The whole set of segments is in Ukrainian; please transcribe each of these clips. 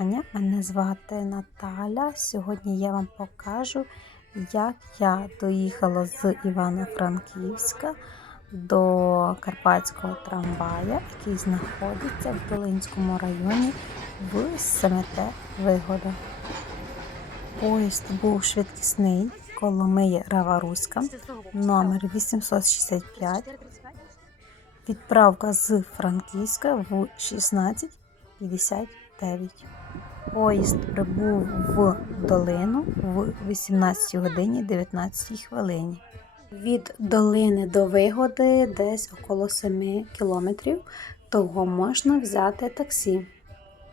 Вітання! Мене звати Наталя. Сьогодні я вам покажу, як я доїхала з Івано-Франківська до Карпатського трамвая, який знаходиться в Долинському районі в СМТ Вигода. Поїзд був швидкісний Коломиї Раваруська, номер 865. Відправка з Франківська в 16.59. Поїзд прибув в долину в 18 годині 19 хвилині. Від долини до вигоди десь около 7 кілометрів, того можна взяти таксі.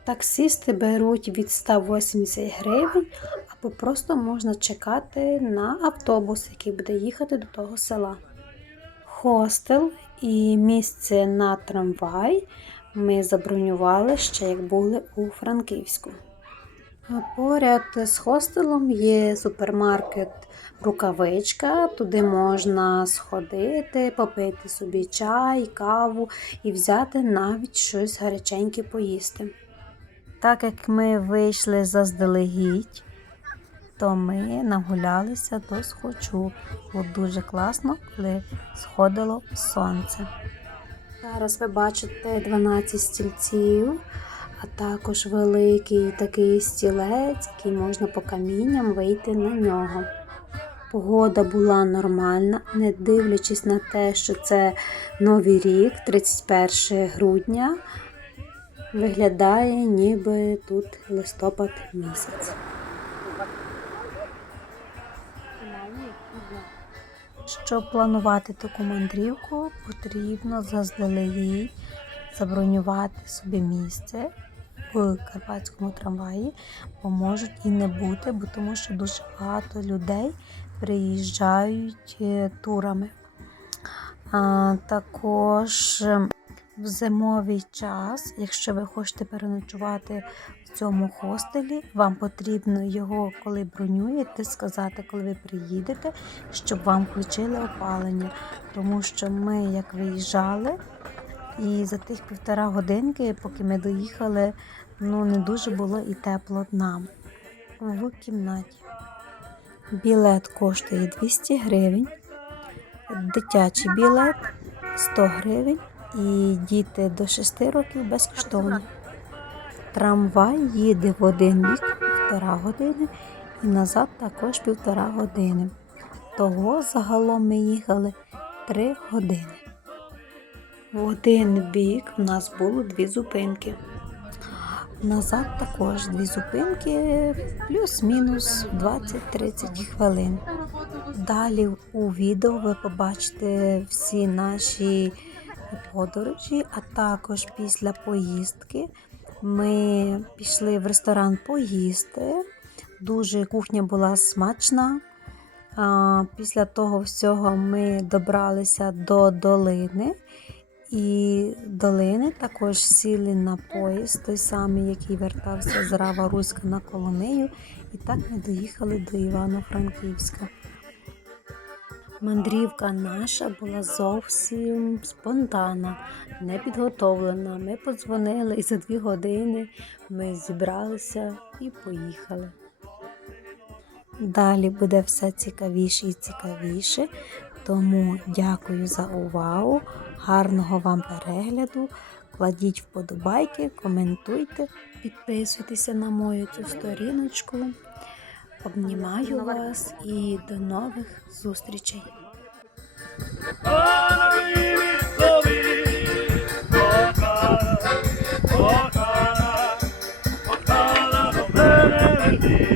Таксисти беруть від 180 гривень, або просто можна чекати на автобус, який буде їхати до того села. Хостел і місце на трамвай ми забронювали ще як були у Франківську. Поряд з хостелом є супермаркет Рукавичка. Туди можна сходити, попити собі чай, каву і взяти навіть щось гаряченьке поїсти. Так як ми вийшли заздалегідь, то ми нагулялися до схочу. Було дуже класно, коли сходило сонце. Зараз ви бачите 12 стільців, а також великий такий стілець, який можна по камінням вийти на нього. Погода була нормальна, не дивлячись на те, що це Новий рік, 31 грудня, виглядає ніби тут листопад місяць. Щоб планувати таку мандрівку, потрібно заздалегідь забронювати собі місце в карпатському трамваї, бо можуть і не бути, бо тому що дуже багато людей приїжджають е, турами. А, Також в зимовий час, якщо ви хочете переночувати цьому хостелі, вам потрібно його, коли бронюєте, сказати, коли ви приїдете, щоб вам включили опалення. Тому що ми як виїжджали, і за тих півтора годинки, поки ми доїхали, ну не дуже було і тепло нам в кімнаті. Білет коштує 200 гривень, дитячий білет 100 гривень і діти до 6 років безкоштовно. Трамвай їде в один бік півтора години і назад також півтора години. Того загалом ми їхали 3 години. В один бік в нас було дві зупинки. Назад також дві зупинки, плюс-мінус 20-30 хвилин. Далі у відео ви побачите всі наші подорожі, а також після поїздки ми пішли в ресторан поїсти. Дуже кухня була смачна. Після того всього ми добралися до долини. І долини також сіли на поїзд, той самий, який вертався з Рава Руська на Коломию, і так ми доїхали до Івано-Франківська. Мандрівка наша була зовсім спонтанна, не підготовлена. Ми подзвонили і за дві години ми зібралися і поїхали. Далі буде все цікавіше і цікавіше. Тому дякую за увагу, гарного вам перегляду. Кладіть вподобайки, коментуйте, підписуйтеся на мою цю сторіночку. Обнімаю вас і до нових зустрічей. Thank you.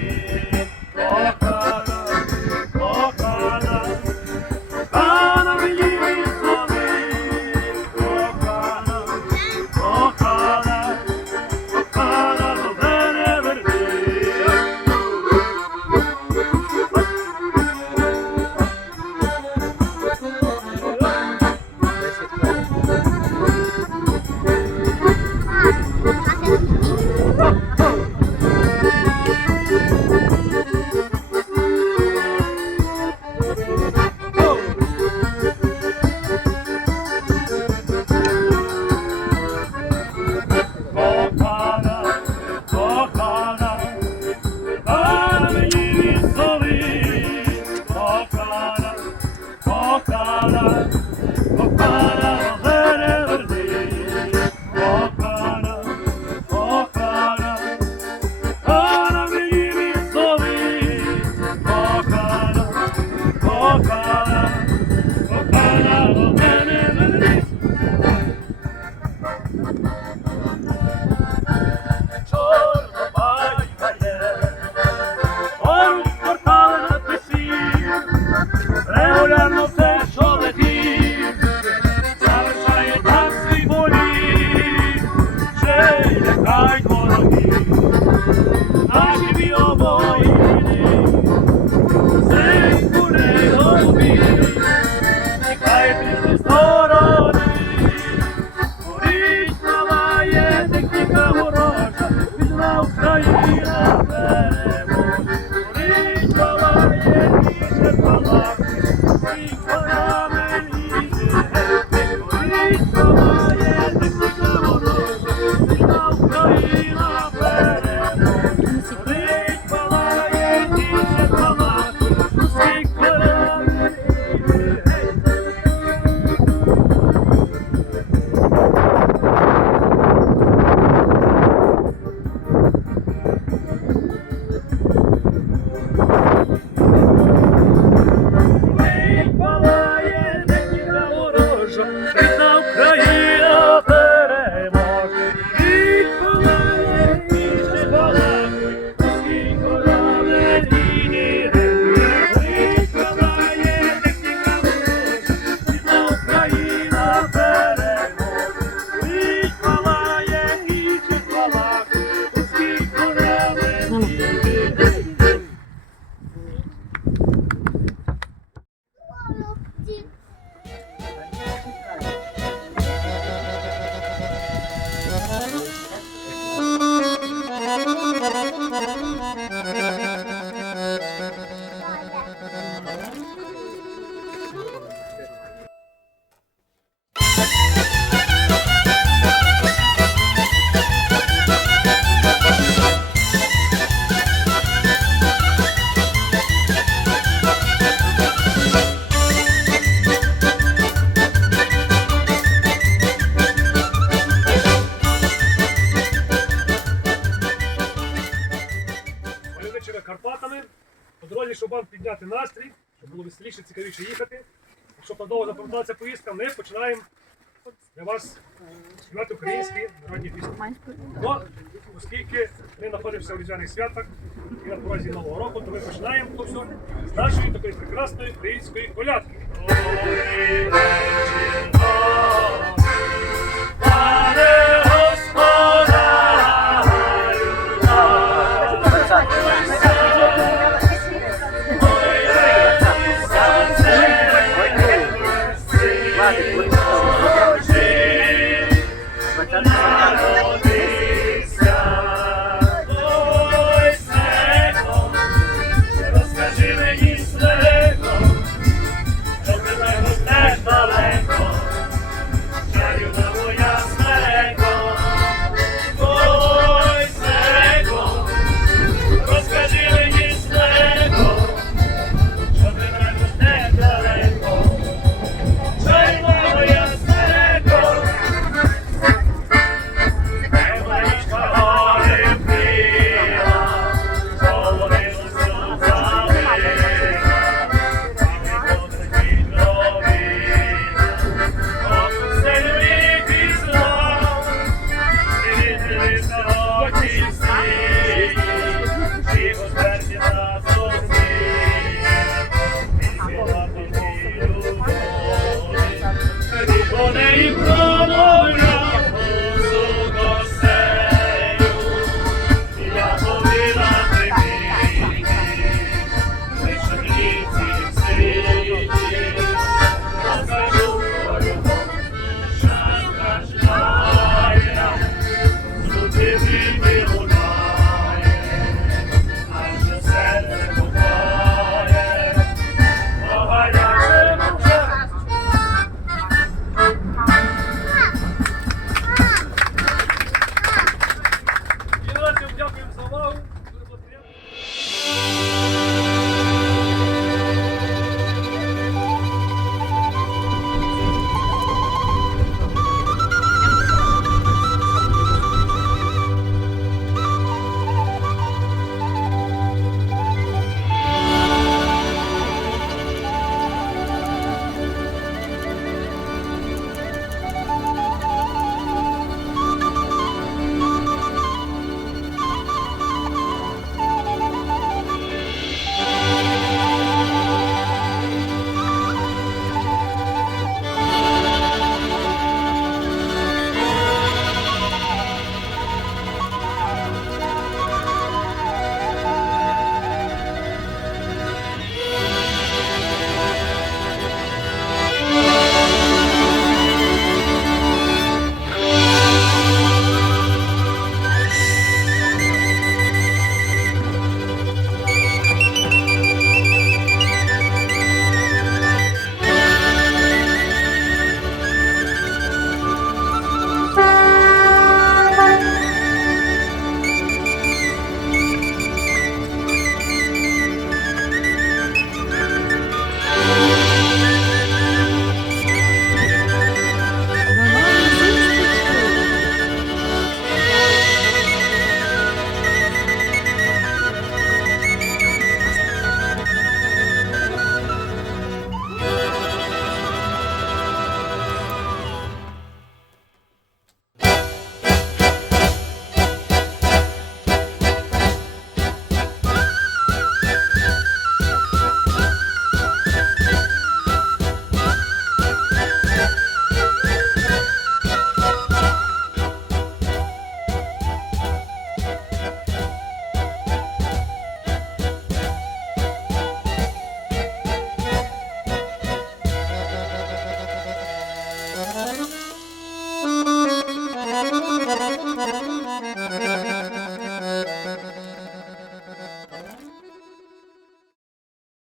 поляно все, що летів, залишає так свій болів, ще лякають вороги, а живі обоїни, зимку не голубі, тікає пісні сторони, горіть мала є техніка ворожа, війна Україна. підняти настрій, щоб було веселіше, цікавіше їхати. Щоб надовго запам'яталася поїздка, ми починаємо для вас співати українські народні пісні. Но, Оскільки ми знаходимося у різдвяних святах і на порозі Нового року, то ми починаємо то все з нашої такої прекрасної української колядки.